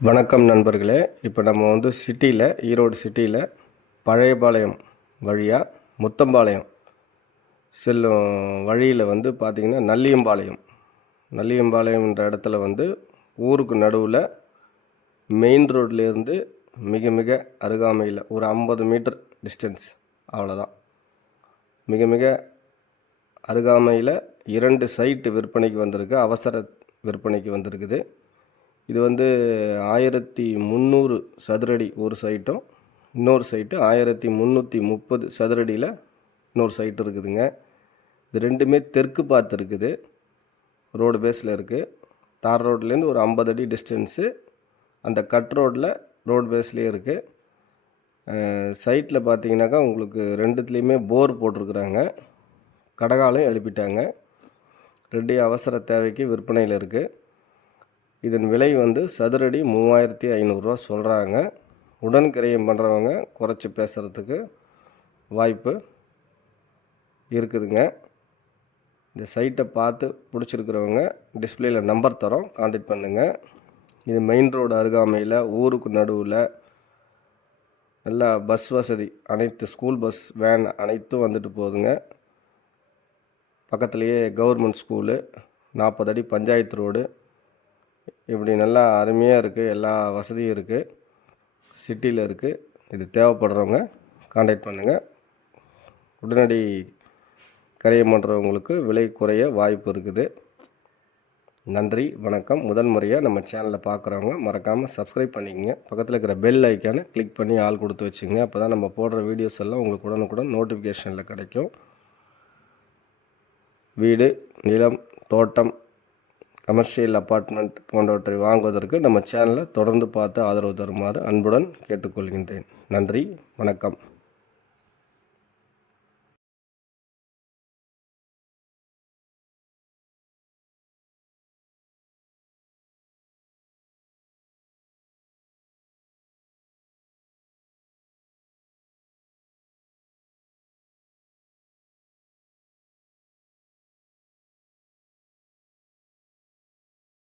வணக்கம் நண்பர்களே. இப்போ நம்ம வந்து சிட்டியில் ஈரோடு சிட்டியில் பழையபாளையம் வழியாக முத்தம்பாளையம் செல்லும் வழியில் வந்து பார்த்திங்கன்னா நல்லியம்பாளையம். நல்லியம்பாளையம்ன்ற இடத்துல வந்து ஊருக்கு நடுவில் மெயின் ரோட்லேருந்து மிக மிக அருகாமையில் ஒரு ஐம்பது மீட்டர் டிஸ்டன்ஸ் அவ்வளோதான் மிக மிக அருகாமையில் இரண்டு சைட்டு விற்பனைக்கு வந்திருக்கு அவசர விற்பனைக்கு வந்திருக்குது. இது வந்து ஆயிரத்தி முந்நூறு சதுரடி ஒரு சைட்டும் இன்னொரு சைட்டு ஆயிரத்தி முந்நூற்றி முப்பது சதுரடியில் இன்னொரு சைட்டு இருக்குதுங்க. இது ரெண்டுமே தெற்கு பார்த்து இருக்குது. ரோடு பேஸில் இருக்குது தார் ரோட்லேருந்து ஒரு ஐம்பது அடி டிஸ்டன்ஸு. அந்த கட் ரோட்டில் ரோடு பேஸ்லேயே இருக்குது சைட்டில் பார்த்தீங்கன்னாக்கா உங்களுக்கு ரெண்டுத்துலேயுமே போர் போட்டிருக்குறாங்க. கடகாலையும் எழுப்பிட்டாங்க. ரெண்டு அவசர தேவைக்கு விற்பனையில் இருக்குது இதன் விலை வந்து சதுரடி மூவாயிரத்தி ஐநூறுரூவா சொல்கிறாங்க உடன் கிரயம் பண்ணுறவங்க குறைச்சி பேசுகிறதுக்கு வாய்ப்பு இருக்குதுங்க. இந்த சைட்டை பார்த்து பிடிச்சிருக்கிறவங்க டிஸ்பிளேயில் நம்பர் தரோம் காண்டாக்ட் பண்ணுங்கள் இது மெயின் ரோடு அருகாமையில் ஊருக்கு நடுவில். நல்லா பஸ் வசதி. அனைத்து ஸ்கூல் பஸ் வேன் அனைத்தும் வந்துட்டு போகுதுங்க. பக்கத்துலேயே கவர்மெண்ட் ஸ்கூலு நாற்பது அடி பஞ்சாயத்து ரோடு. இப்படி நல்லா அருமையாக இருக்குது எல்லா வசதியும் இருக்குது சிட்டியில் இருக்குது இது தேவைப்படுறவங்க காண்டாக்ட் பண்ணுங்கள் உடனடி கரையம் பண்ணுறவங்களுக்கு விலை குறைய வாய்ப்பு இருக்குது. நன்றி வணக்கம். முதன் முறையாக நம்ம சேனலில் பார்க்குறவங்க மறக்காமல் சப்ஸ்கிரைப் பண்ணிக்கங்க. பக்கத்தில் இருக்கிற பெல் ஐக்கானை கிளிக் பண்ணி ஆள் கொடுத்து வச்சுங்க அப்போ தான் நம்ம போடுற வீடியோஸ் எல்லாம் உங்களுக்கு உடனுக்குடன் நோட்டிஃபிகேஷனில் கிடைக்கும். வீடு நிலம் தோட்டம் கமர்ஷியல் அப்பார்ட்மெண்ட் போன்றவற்றை வாங்குவதற்கு நம்ம சேனலை தொடர்ந்து பார்த்து ஆதரவு தருமாறு அன்புடன் கேட்டுக்கொள்கின்றேன். நன்றி வணக்கம்.